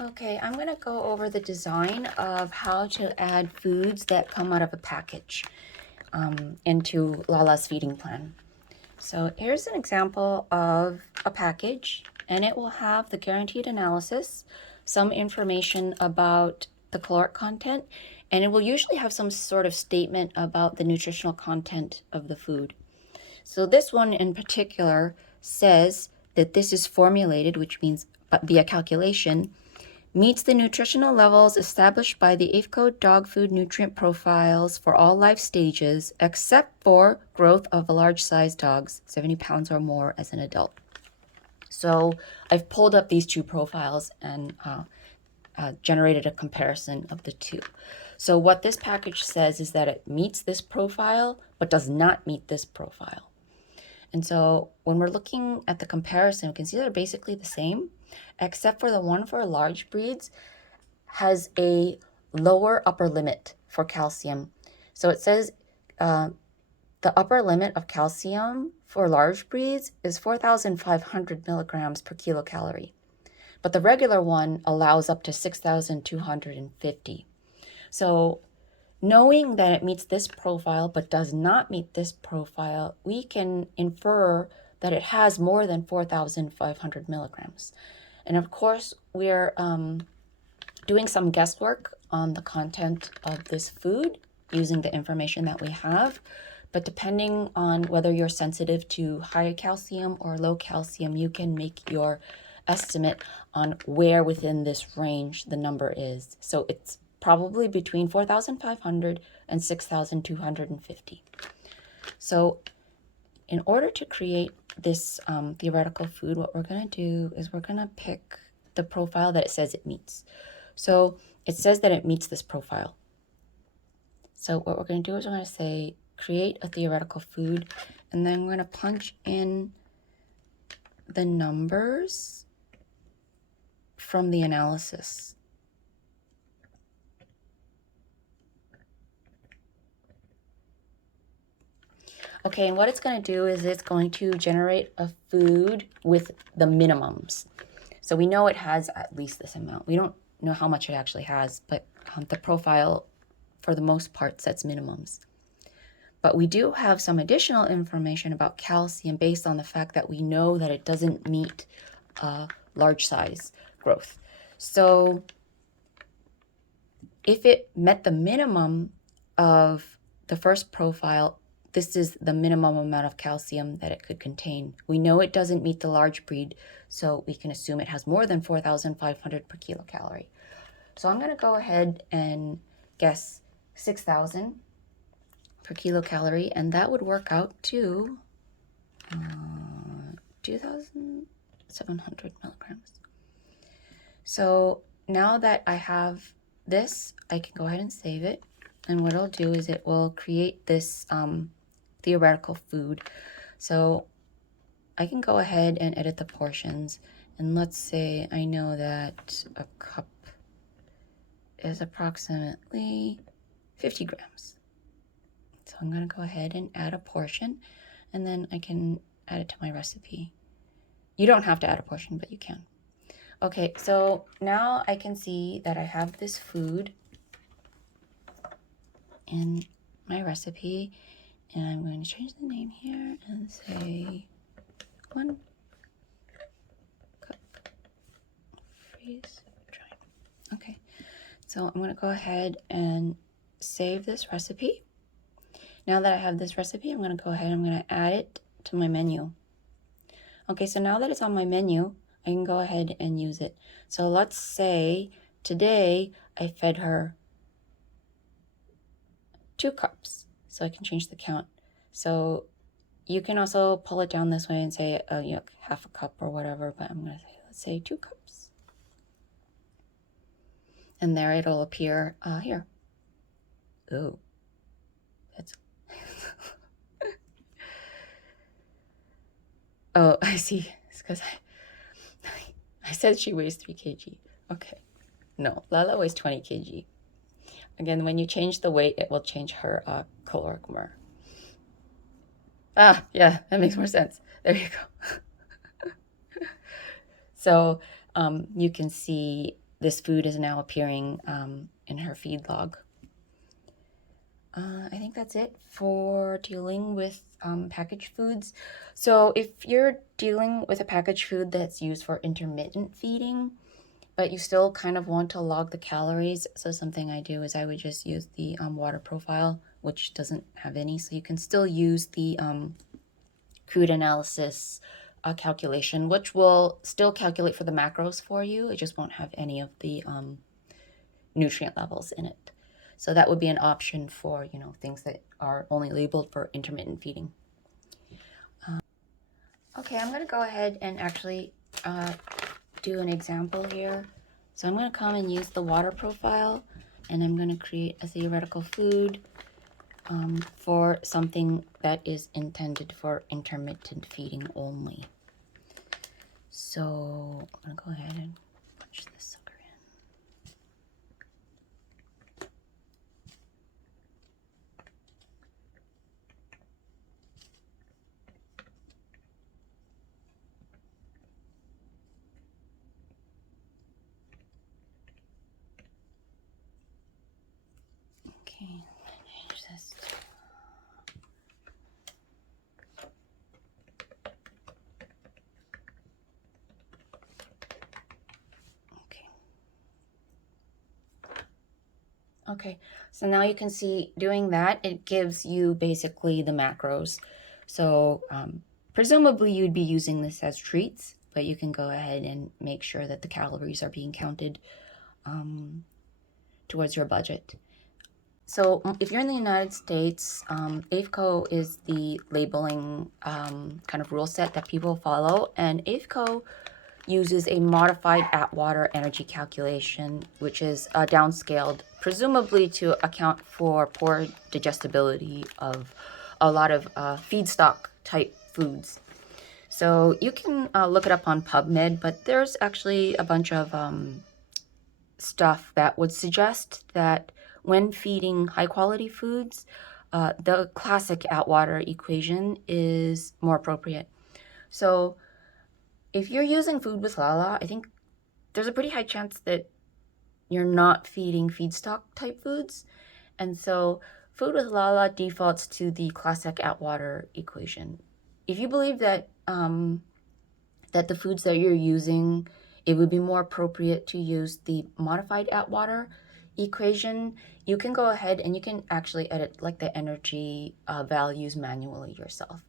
Okay, I'm going to go over the design of how to add foods that come out of a package into Lala's feeding plan. So here's an example of a package, and it will have the guaranteed analysis, some information about the caloric content, and it will usually have some sort of statement about the nutritional content of the food. So this one in particular says that this is formulated, which means via calculation, meets the nutritional levels established by the AFCO dog food nutrient profiles for all life stages, except for growth of large-sized dogs, 70 pounds or more as an adult. So I've pulled up these two profiles and generated a comparison of the two. So what this package says is that it meets this profile, but does not meet this profile. And so when we're looking at the comparison, we can see they're basically the same, except for the one for large breeds has a lower upper limit for calcium. So it says the upper limit of calcium for large breeds is 4,500 milligrams per kilocalorie, but the regular one allows up to 6,250. So knowing that it meets this profile but does not meet this profile, we can infer that it has more than 4,500 milligrams. And of course, we're doing some guesswork on the content of this food using the information that we have. But depending on whether you're sensitive to high calcium or low calcium, you can make your estimate on where within this range the number is. So it's probably between 4,500 and 6,250. So in order to create this theoretical food, what we're going to do is we're going to pick the profile that it says it meets. So it says that it meets this profile. So what we're going to do is we're going to say create a theoretical food, and then we're going to punch in the numbers from the analysis. Okay, and what it's going to do is it's going to generate a food with the minimums. So we know it has at least this amount. We don't know how much it actually has, but the profile for the most part sets minimums. But we do have some additional information about calcium based on the fact that we know that it doesn't meet large size growth. So if it met the minimum of the first profile, this is the minimum amount of calcium that it could contain. We know it doesn't meet the large breed, so we can assume it has more than 4,500 per kilocalorie. So I'm going to go ahead and guess 6,000 per kilocalorie, and that would work out to 2,700 milligrams. So now that I have this, I can go ahead and save it. And what it'll do is it will create this theoretical food. So I can go ahead and edit the portions. And let's say I know that a cup is approximately 50 grams. So I'm going to go ahead and add a portion, and then I can add it to my recipe. You don't have to add a portion, but you can. Okay, so now I can see that I have this food in my recipe, and I'm going to change the name here and say 1 cup freeze dried. Okay, so I'm going to go ahead and save this recipe. Now that I have this recipe, I'm going to go ahead and I'm going to add it to my menu. Okay, so now that it's on my menu, I can go ahead and use it. So let's say today I fed her 2 cups, so I can change the count. So you can also pull it down this way and say half a cup or whatever, but I'm going to say, let's say 2 cups. And there it'll appear here. Ooh, that's... Oh, I see. It's because I said she weighs 3 kg. Okay. No, Lala weighs 20 kg. Again, when you change the weight, it will change her caloric mer. Ah, yeah, that makes more sense. There you go. So you can see this food is now appearing in her feed log. I think that's it for dealing with packaged foods. So if you're dealing with a packaged food that's used for intermittent feeding, but you still kind of want to log the calories, so something I do is I would just use the water profile, which doesn't have any, so you can still use the crude analysis calculation, which will still calculate for the macros for you. It just won't have any of the nutrient levels in it. So that would be an option for, things that are only labeled for intermittent feeding. Okay, I'm gonna go ahead and actually do an example here. So I'm gonna come and use the water profile, and I'm gonna create a theoretical food for something that is intended for intermittent feeding only. So I'm gonna go ahead and punch this sucker in. Okay, change this. Okay, so now you can see doing that, it gives you basically the macros. So presumably you'd be using this as treats, but you can go ahead and make sure that the calories are being counted towards your budget. So if you're in the United States, AFCO is the labeling kind of rule set that people follow, and AFCO uses a modified Atwater energy calculation, which is downscaled, presumably to account for poor digestibility of a lot of feedstock type foods. So you can look it up on PubMed, but there's actually a bunch of stuff that would suggest that when feeding high quality foods, the classic Atwater equation is more appropriate. So if you're using Food with Lala, I think there's a pretty high chance that you're not feeding feedstock type foods. And so Food with Lala defaults to the classic Atwater equation. If you believe that that the foods that you're using, it would be more appropriate to use the modified Atwater equation, you can go ahead and you can actually edit like the energy values manually yourself.